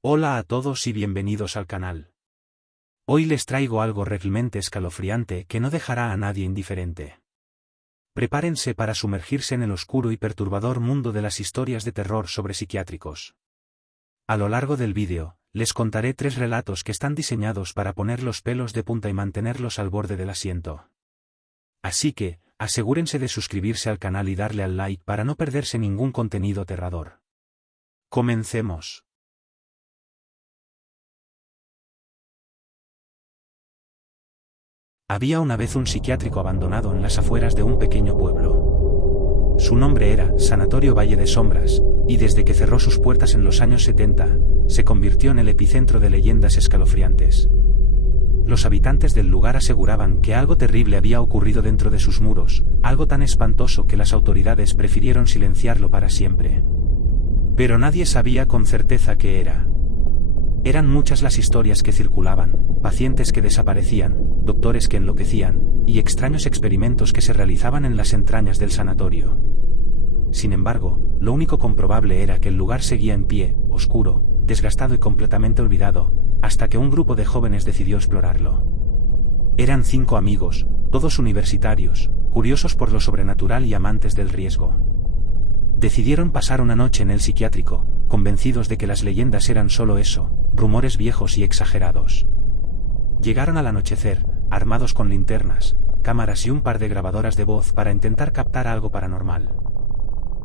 Hola a todos y bienvenidos al canal. Hoy les traigo algo realmente escalofriante que no dejará a nadie indiferente. Prepárense para sumergirse en el oscuro y perturbador mundo de las historias de terror sobre psiquiátricos. A lo largo del vídeo, les contaré 3 relatos que están diseñados para poner los pelos de punta y mantenerlos al borde del asiento. Así que, asegúrense de suscribirse al canal y darle al like para no perderse ningún contenido aterrador. Comencemos. Había una vez un psiquiátrico abandonado en las afueras de un pequeño pueblo. Su nombre era Sanatorio Valle de Sombras, y desde que cerró sus puertas en los años 70, se convirtió en el epicentro de leyendas escalofriantes. Los habitantes del lugar aseguraban que algo terrible había ocurrido dentro de sus muros, algo tan espantoso que las autoridades prefirieron silenciarlo para siempre. Pero nadie sabía con certeza qué era. Eran muchas las historias que circulaban, pacientes que desaparecían, doctores que enloquecían, y extraños experimentos que se realizaban en las entrañas del sanatorio. Sin embargo, lo único comprobable era que el lugar seguía en pie, oscuro, desgastado y completamente olvidado, hasta que un grupo de jóvenes decidió explorarlo. Eran 5 amigos, todos universitarios, curiosos por lo sobrenatural y amantes del riesgo. Decidieron pasar una noche en el psiquiátrico, convencidos de que las leyendas eran solo eso, rumores viejos y exagerados. Llegaron al anochecer, armados con linternas, cámaras y un par de grabadoras de voz para intentar captar algo paranormal.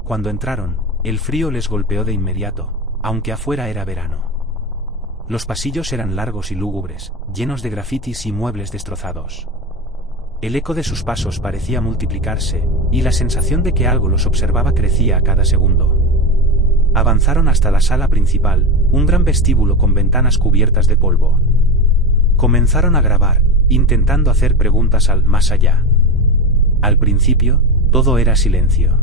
Cuando entraron, el frío les golpeó de inmediato, aunque afuera era verano. Los pasillos eran largos y lúgubres, llenos de grafitis y muebles destrozados. El eco de sus pasos parecía multiplicarse, y la sensación de que algo los observaba crecía a cada segundo. Avanzaron hasta la sala principal, un gran vestíbulo con ventanas cubiertas de polvo. Comenzaron a grabar, intentando hacer preguntas al más allá. Al principio, todo era silencio.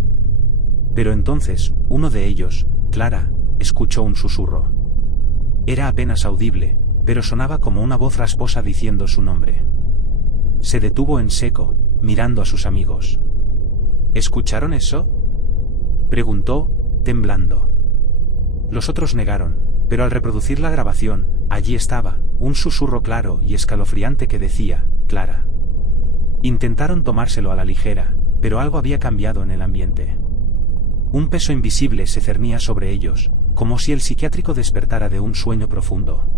Pero entonces, uno de ellos, Clara, escuchó un susurro. Era apenas audible, pero sonaba como una voz rasposa diciendo su nombre. Se detuvo en seco, mirando a sus amigos. ¿Escucharon eso?, preguntó, temblando. Los otros negaron, pero al reproducir la grabación, allí estaba, un susurro claro y escalofriante que decía, Clara. Intentaron tomárselo a la ligera, pero algo había cambiado en el ambiente. Un peso invisible se cernía sobre ellos, como si el psiquiátrico despertara de un sueño profundo.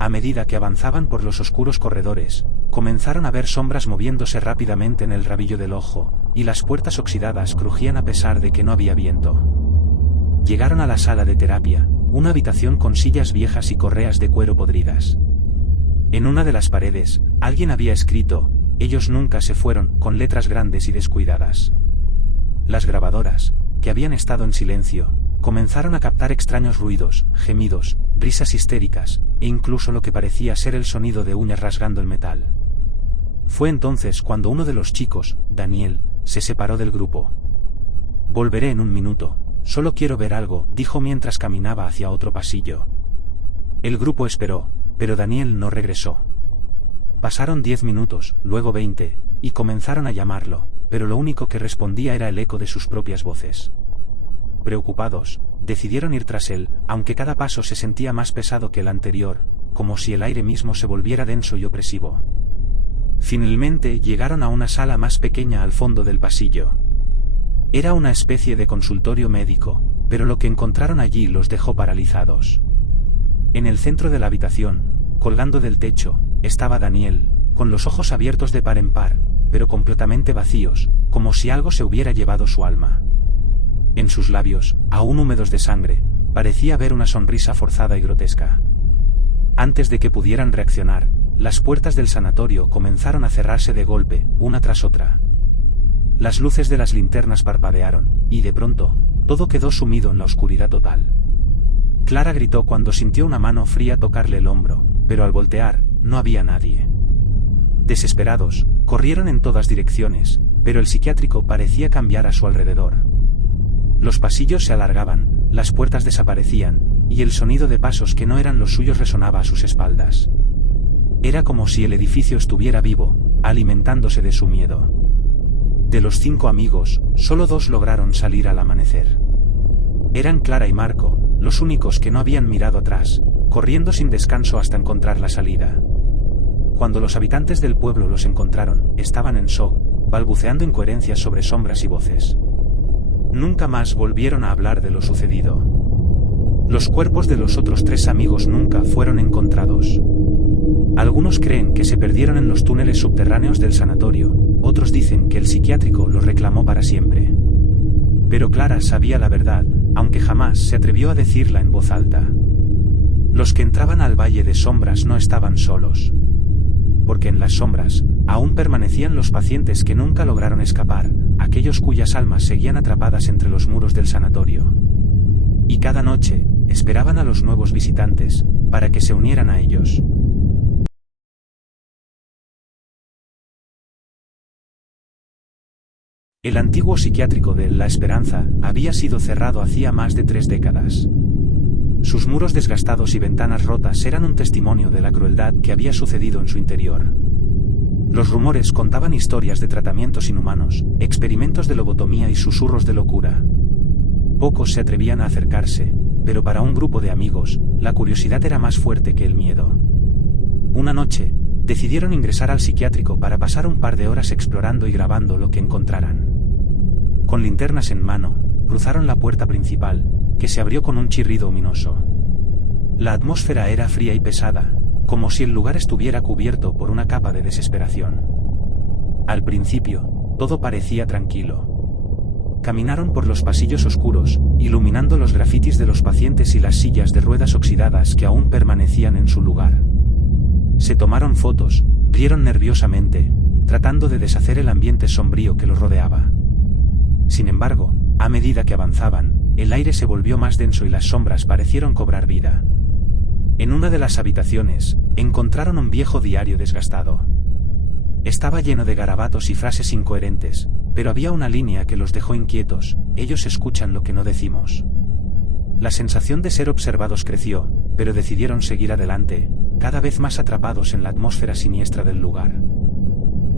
A medida que avanzaban por los oscuros corredores, comenzaron a ver sombras moviéndose rápidamente en el rabillo del ojo, y las puertas oxidadas crujían a pesar de que no había viento. Llegaron a la sala de terapia, una habitación con sillas viejas y correas de cuero podridas. En una de las paredes, alguien había escrito, «Ellos nunca se fueron», con letras grandes y descuidadas. Las grabadoras, que habían estado en silencio, comenzaron a captar extraños ruidos, gemidos, risas histéricas, e incluso lo que parecía ser el sonido de uñas rasgando el metal. Fue entonces cuando uno de los chicos, Daniel, se separó del grupo. «Volveré en un minuto. Solo quiero ver algo», dijo mientras caminaba hacia otro pasillo. El grupo esperó, pero Daniel no regresó. Pasaron 10 minutos, luego 20, y comenzaron a llamarlo, pero lo único que respondía era el eco de sus propias voces. Preocupados, decidieron ir tras él, aunque cada paso se sentía más pesado que el anterior, como si el aire mismo se volviera denso y opresivo. Finalmente llegaron a una sala más pequeña al fondo del pasillo. Era una especie de consultorio médico, pero lo que encontraron allí los dejó paralizados. En el centro de la habitación, colgando del techo, estaba Daniel, con los ojos abiertos de par en par, pero completamente vacíos, como si algo se hubiera llevado su alma. En sus labios, aún húmedos de sangre, parecía haber una sonrisa forzada y grotesca. Antes de que pudieran reaccionar, las puertas del sanatorio comenzaron a cerrarse de golpe, una tras otra. Las luces de las linternas parpadearon, y de pronto, todo quedó sumido en la oscuridad total. Clara gritó cuando sintió una mano fría tocarle el hombro, pero al voltear, no había nadie. Desesperados, corrieron en todas direcciones, pero el psiquiátrico parecía cambiar a su alrededor. Los pasillos se alargaban, las puertas desaparecían, y el sonido de pasos que no eran los suyos resonaba a sus espaldas. Era como si el edificio estuviera vivo, alimentándose de su miedo. De los 5 amigos, solo 2 lograron salir al amanecer. Eran Clara y Marco, los únicos que no habían mirado atrás, corriendo sin descanso hasta encontrar la salida. Cuando los habitantes del pueblo los encontraron, estaban en shock, balbuceando incoherencias sobre sombras y voces. Nunca más volvieron a hablar de lo sucedido. Los cuerpos de los otros 3 amigos nunca fueron encontrados. Algunos creen que se perdieron en los túneles subterráneos del sanatorio, otros dicen que el psiquiátrico los reclamó para siempre. Pero Clara sabía la verdad, aunque jamás se atrevió a decirla en voz alta. Los que entraban al Valle de Sombras no estaban solos. Porque en las sombras, aún permanecían los pacientes que nunca lograron escapar, aquellos cuyas almas seguían atrapadas entre los muros del sanatorio. Y cada noche, esperaban a los nuevos visitantes, para que se unieran a ellos. El antiguo psiquiátrico de La Esperanza había sido cerrado hacía más de 3 décadas. Sus muros desgastados y ventanas rotas eran un testimonio de la crueldad que había sucedido en su interior. Los rumores contaban historias de tratamientos inhumanos, experimentos de lobotomía y susurros de locura. Pocos se atrevían a acercarse, pero para un grupo de amigos, la curiosidad era más fuerte que el miedo. Una noche, decidieron ingresar al psiquiátrico para pasar un par de horas explorando y grabando lo que encontraran. Con linternas en mano, cruzaron la puerta principal, que se abrió con un chirrido ominoso. La atmósfera era fría y pesada, como si el lugar estuviera cubierto por una capa de desesperación. Al principio, todo parecía tranquilo. Caminaron por los pasillos oscuros, iluminando los grafitis de los pacientes y las sillas de ruedas oxidadas que aún permanecían en su lugar. Se tomaron fotos, rieron nerviosamente, tratando de deshacer el ambiente sombrío que los rodeaba. Sin embargo, a medida que avanzaban, el aire se volvió más denso y las sombras parecieron cobrar vida. En una de las habitaciones, encontraron un viejo diario desgastado. Estaba lleno de garabatos y frases incoherentes, pero había una línea que los dejó inquietos: ellos escuchan lo que no decimos. La sensación de ser observados creció, pero decidieron seguir adelante, cada vez más atrapados en la atmósfera siniestra del lugar.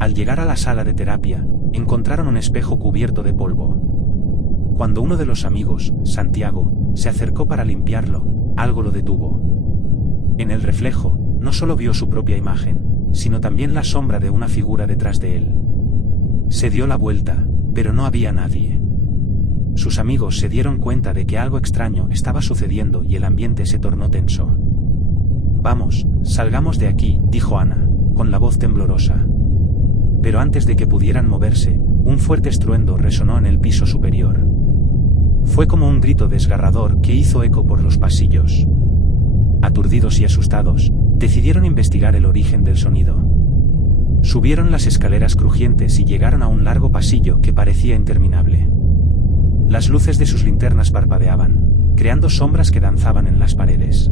Al llegar a la sala de terapia, encontraron un espejo cubierto de polvo. Cuando uno de los amigos, Santiago, se acercó para limpiarlo, algo lo detuvo. En el reflejo, no solo vio su propia imagen, sino también la sombra de una figura detrás de él. Se dio la vuelta, pero no había nadie. Sus amigos se dieron cuenta de que algo extraño estaba sucediendo y el ambiente se tornó tenso. «Vamos, salgamos de aquí», dijo Ana, con la voz temblorosa. Pero antes de que pudieran moverse, un fuerte estruendo resonó en el piso superior. Fue como un grito desgarrador que hizo eco por los pasillos. Aturdidos y asustados, decidieron investigar el origen del sonido. Subieron las escaleras crujientes y llegaron a un largo pasillo que parecía interminable. Las luces de sus linternas parpadeaban, creando sombras que danzaban en las paredes.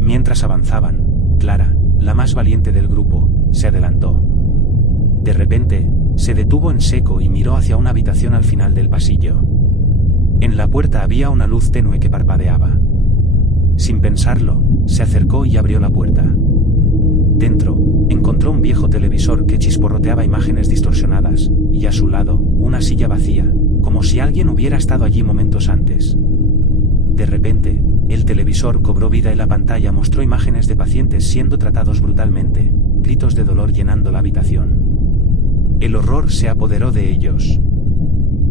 Mientras avanzaban, Clara, la más valiente del grupo, se adelantó. De repente, se detuvo en seco y miró hacia una habitación al final del pasillo. En la puerta había una luz tenue que parpadeaba. Sin pensarlo, se acercó y abrió la puerta. Dentro, encontró un viejo televisor que chisporroteaba imágenes distorsionadas, y a su lado, una silla vacía, como si alguien hubiera estado allí momentos antes. De repente, el televisor cobró vida y la pantalla mostró imágenes de pacientes siendo tratados brutalmente, gritos de dolor llenando la habitación. El horror se apoderó de ellos.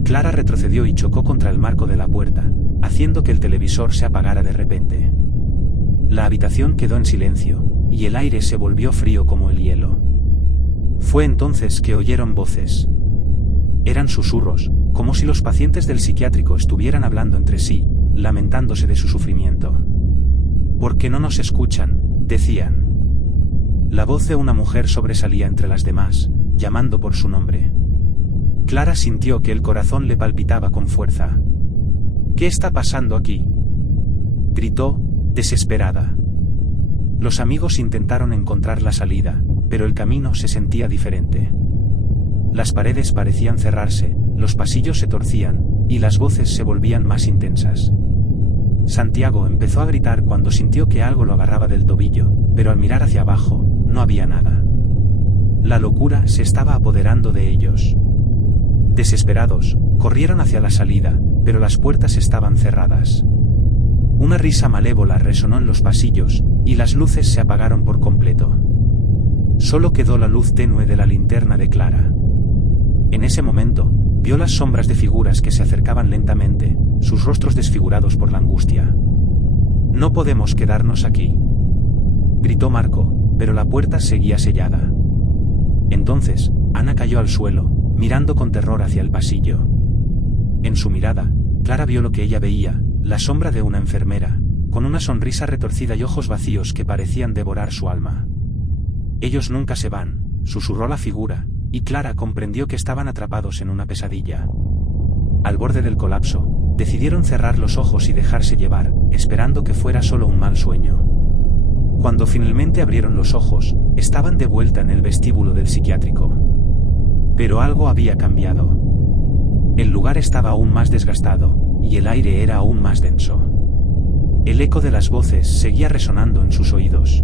Clara retrocedió y chocó contra el marco de la puerta, haciendo que el televisor se apagara de repente. La habitación quedó en silencio, y el aire se volvió frío como el hielo. Fue entonces que oyeron voces. Eran susurros, como si los pacientes del psiquiátrico estuvieran hablando entre sí, lamentándose de su sufrimiento. «¿Por qué no nos escuchan?», decían. La voz de una mujer sobresalía entre las demás, llamando por su nombre. Clara sintió que el corazón le palpitaba con fuerza. «¿Qué está pasando aquí?», gritó, desesperada. Los amigos intentaron encontrar la salida, pero el camino se sentía diferente. Las paredes parecían cerrarse, los pasillos se torcían, y las voces se volvían más intensas. Santiago empezó a gritar cuando sintió que algo lo agarraba del tobillo, pero al mirar hacia abajo, no había nada. La locura se estaba apoderando de ellos. Desesperados, corrieron hacia la salida, pero las puertas estaban cerradas. Una risa malévola resonó en los pasillos, y las luces se apagaron por completo. Solo quedó la luz tenue de la linterna de Clara. En ese momento, vio las sombras de figuras que se acercaban lentamente, sus rostros desfigurados por la angustia. «No podemos quedarnos aquí», gritó Marco, pero la puerta seguía sellada. Entonces, Ana cayó al suelo, mirando con terror hacia el pasillo. En su mirada, Clara vio lo que ella veía, la sombra de una enfermera, con una sonrisa retorcida y ojos vacíos que parecían devorar su alma. «Ellos nunca se van», susurró la figura, y Clara comprendió que estaban atrapados en una pesadilla. Al borde del colapso, decidieron cerrar los ojos y dejarse llevar, esperando que fuera solo un mal sueño. Cuando finalmente abrieron los ojos, estaban de vuelta en el vestíbulo del psiquiátrico. Pero algo había cambiado. El lugar estaba aún más desgastado, y el aire era aún más denso. El eco de las voces seguía resonando en sus oídos.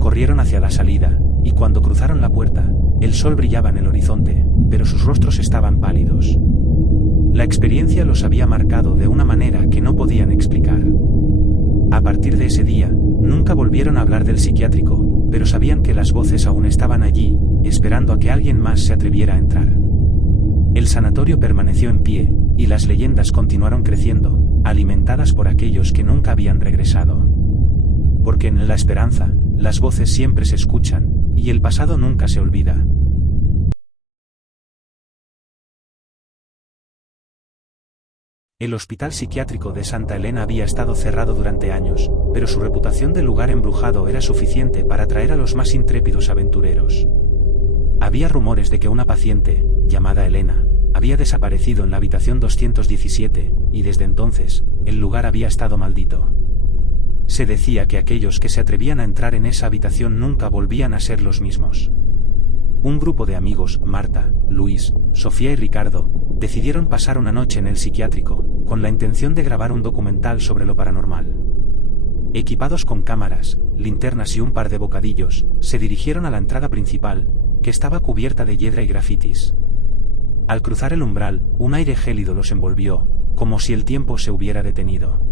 Corrieron hacia la salida, y cuando cruzaron la puerta, el sol brillaba en el horizonte, pero sus rostros estaban pálidos. La experiencia los había marcado de una manera que no podían explicar. A partir de ese día, nunca volvieron a hablar del psiquiátrico, pero sabían que las voces aún estaban allí, esperando a que alguien más se atreviera a entrar. El sanatorio permaneció en pie, y las leyendas continuaron creciendo, alimentadas por aquellos que nunca habían regresado. Porque en la esperanza, las voces siempre se escuchan, y el pasado nunca se olvida. El hospital psiquiátrico de Santa Elena había estado cerrado durante años, pero su reputación de lugar embrujado era suficiente para atraer a los más intrépidos aventureros. Había rumores de que una paciente, llamada Elena, había desaparecido en la habitación 217, y desde entonces, el lugar había estado maldito. Se decía que aquellos que se atrevían a entrar en esa habitación nunca volvían a ser los mismos. Un grupo de amigos, Marta, Luis, Sofía y Ricardo, decidieron pasar una noche en el psiquiátrico, con la intención de grabar un documental sobre lo paranormal. Equipados con cámaras, linternas y un par de bocadillos, se dirigieron a la entrada principal, que estaba cubierta de hiedra y grafitis. Al cruzar el umbral, un aire gélido los envolvió, como si el tiempo se hubiera detenido.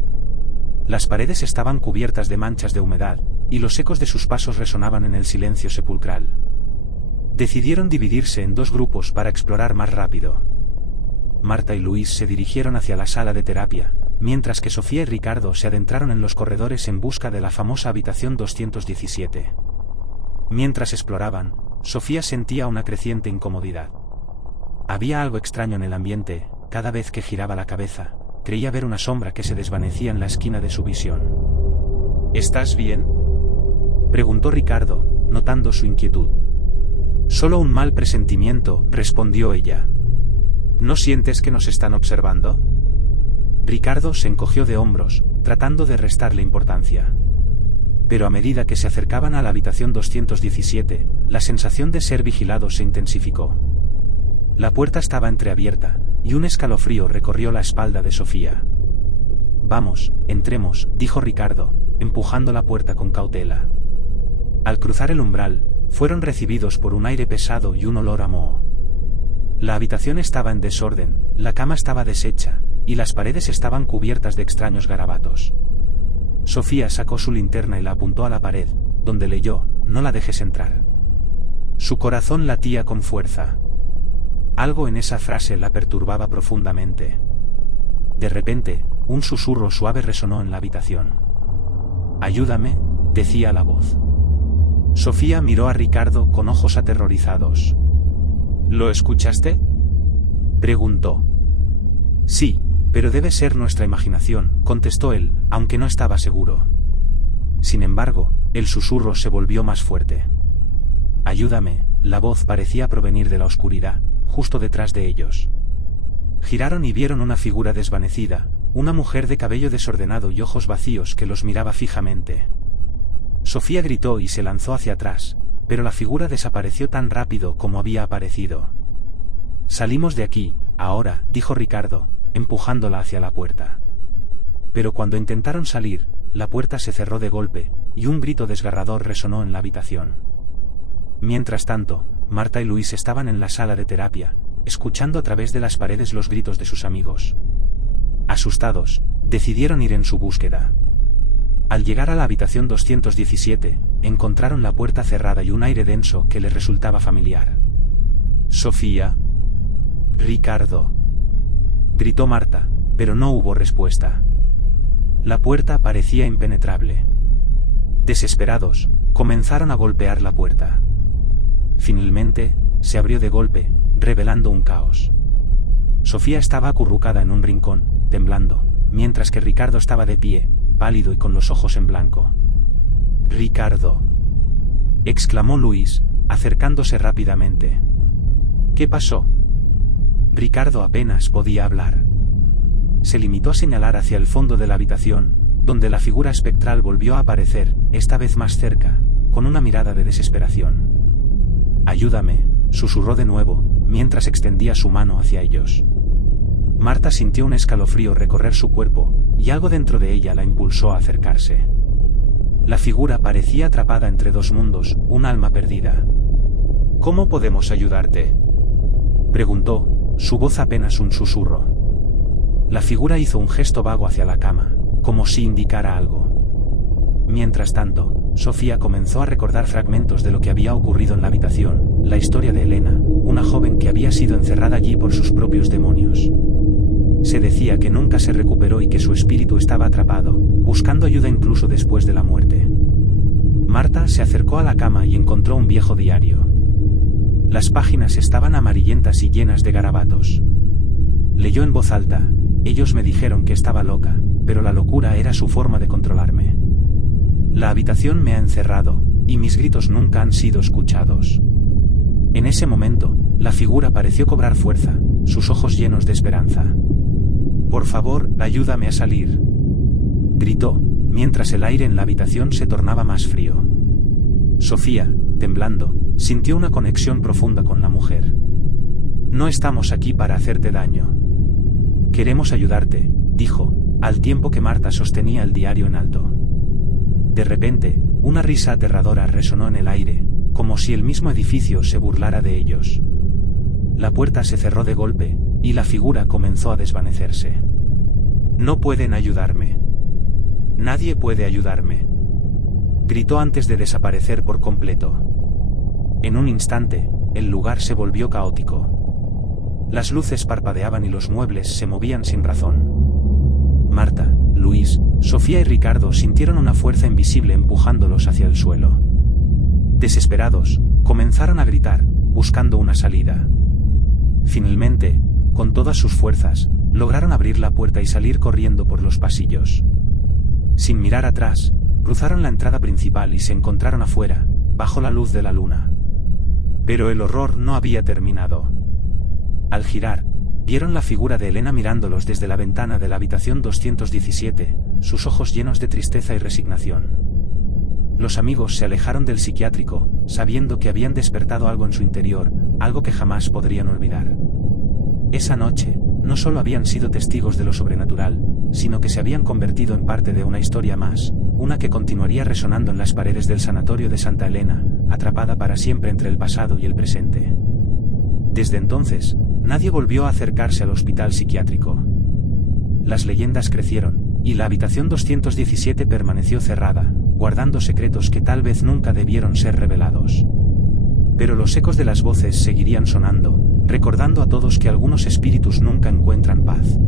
Las paredes estaban cubiertas de manchas de humedad, y los ecos de sus pasos resonaban en el silencio sepulcral. Decidieron dividirse en dos grupos para explorar más rápido. Marta y Luis se dirigieron hacia la sala de terapia, mientras que Sofía y Ricardo se adentraron en los corredores en busca de la famosa habitación 217. Mientras exploraban, Sofía sentía una creciente incomodidad. Había algo extraño en el ambiente, cada vez que giraba la cabeza, creía ver una sombra que se desvanecía en la esquina de su visión. ¿Estás bien?, preguntó Ricardo, notando su inquietud. Solo un mal presentimiento, respondió ella. ¿No sientes que nos están observando? Ricardo se encogió de hombros, tratando de restarle importancia. Pero a medida que se acercaban a la habitación 217, la sensación de ser vigilados se intensificó. La puerta estaba entreabierta, y un escalofrío recorrió la espalda de Sofía. Vamos, entremos, dijo Ricardo, empujando la puerta con cautela. Al cruzar el umbral, fueron recibidos por un aire pesado y un olor a moho. La habitación estaba en desorden, la cama estaba deshecha, y las paredes estaban cubiertas de extraños garabatos. Sofía sacó su linterna y la apuntó a la pared, donde leyó: «No la dejes entrar». Su corazón latía con fuerza. Algo en esa frase la perturbaba profundamente. De repente, un susurro suave resonó en la habitación. «Ayúdame», decía la voz. Sofía miró a Ricardo con ojos aterrorizados. «¿Lo escuchaste?», preguntó. «Sí, pero debe ser nuestra imaginación», contestó él, aunque no estaba seguro. Sin embargo, el susurro se volvió más fuerte. «Ayúdame», la voz parecía provenir de la oscuridad, justo detrás de ellos. Giraron y vieron una figura desvanecida, una mujer de cabello desordenado y ojos vacíos que los miraba fijamente. Sofía gritó y se lanzó hacia atrás, pero la figura desapareció tan rápido como había aparecido. «Salimos de aquí, ahora», dijo Ricardo, empujándola hacia la puerta. Pero cuando intentaron salir, la puerta se cerró de golpe, y un grito desgarrador resonó en la habitación. Mientras tanto, Marta y Luis estaban en la sala de terapia, escuchando a través de las paredes los gritos de sus amigos. Asustados, decidieron ir en su búsqueda. Al llegar a la habitación 217, encontraron la puerta cerrada y un aire denso que les resultaba familiar. «Sofía. Ricardo», gritó Marta, pero no hubo respuesta. La puerta parecía impenetrable. Desesperados, comenzaron a golpear la puerta. Finalmente, se abrió de golpe, revelando un caos. Sofía estaba acurrucada en un rincón, temblando, mientras que Ricardo estaba de pie, pálido y con los ojos en blanco. «Ricardo», exclamó Luis, acercándose rápidamente. «¿Qué pasó?» Ricardo apenas podía hablar. Se limitó a señalar hacia el fondo de la habitación, donde la figura espectral volvió a aparecer, esta vez más cerca, con una mirada de desesperación. «Ayúdame», susurró de nuevo, mientras extendía su mano hacia ellos. Marta sintió un escalofrío recorrer su cuerpo, y algo dentro de ella la impulsó a acercarse. La figura parecía atrapada entre dos mundos, un alma perdida. «¿Cómo podemos ayudarte?», preguntó, su voz apenas un susurro. La figura hizo un gesto vago hacia la cama, como si indicara algo. Mientras tanto, Sofía comenzó a recordar fragmentos de lo que había ocurrido en la habitación, la historia de Elena, una joven que había sido encerrada allí por sus propios demonios. Se decía que nunca se recuperó y que su espíritu estaba atrapado, buscando ayuda incluso después de la muerte. Marta se acercó a la cama y encontró un viejo diario. Las páginas estaban amarillentas y llenas de garabatos. Leyó en voz alta: «Ellos me dijeron que estaba loca, pero la locura era su forma de controlarme. La habitación me ha encerrado, y mis gritos nunca han sido escuchados». En ese momento, la figura pareció cobrar fuerza, sus ojos llenos de esperanza. «Por favor, ayúdame a salir», gritó, mientras el aire en la habitación se tornaba más frío. Sofía, temblando, sintió una conexión profunda con la mujer. «No estamos aquí para hacerte daño. Queremos ayudarte», dijo, al tiempo que Marta sostenía el diario en alto. De repente, una risa aterradora resonó en el aire, como si el mismo edificio se burlara de ellos. La puerta se cerró de golpe, y la figura comenzó a desvanecerse. «No pueden ayudarme. Nadie puede ayudarme», gritó antes de desaparecer por completo. En un instante, el lugar se volvió caótico. Las luces parpadeaban y los muebles se movían sin razón. Marta, Luis, Sofía y Ricardo sintieron una fuerza invisible empujándolos hacia el suelo. Desesperados, comenzaron a gritar, buscando una salida. Finalmente, con todas sus fuerzas, lograron abrir la puerta y salir corriendo por los pasillos. Sin mirar atrás, cruzaron la entrada principal y se encontraron afuera, bajo la luz de la luna. Pero el horror no había terminado. Al girar, vieron la figura de Elena mirándolos desde la ventana de la habitación 217, sus ojos llenos de tristeza y resignación. Los amigos se alejaron del psiquiátrico, sabiendo que habían despertado algo en su interior, algo que jamás podrían olvidar. Esa noche, no solo habían sido testigos de lo sobrenatural, sino que se habían convertido en parte de una historia más, una que continuaría resonando en las paredes del sanatorio de Santa Elena, atrapada para siempre entre el pasado y el presente. Desde entonces, nadie volvió a acercarse al hospital psiquiátrico. Las leyendas crecieron, y la habitación 217 permaneció cerrada, guardando secretos que tal vez nunca debieron ser revelados. Pero los ecos de las voces seguirían sonando, recordando a todos que algunos espíritus nunca encuentran paz.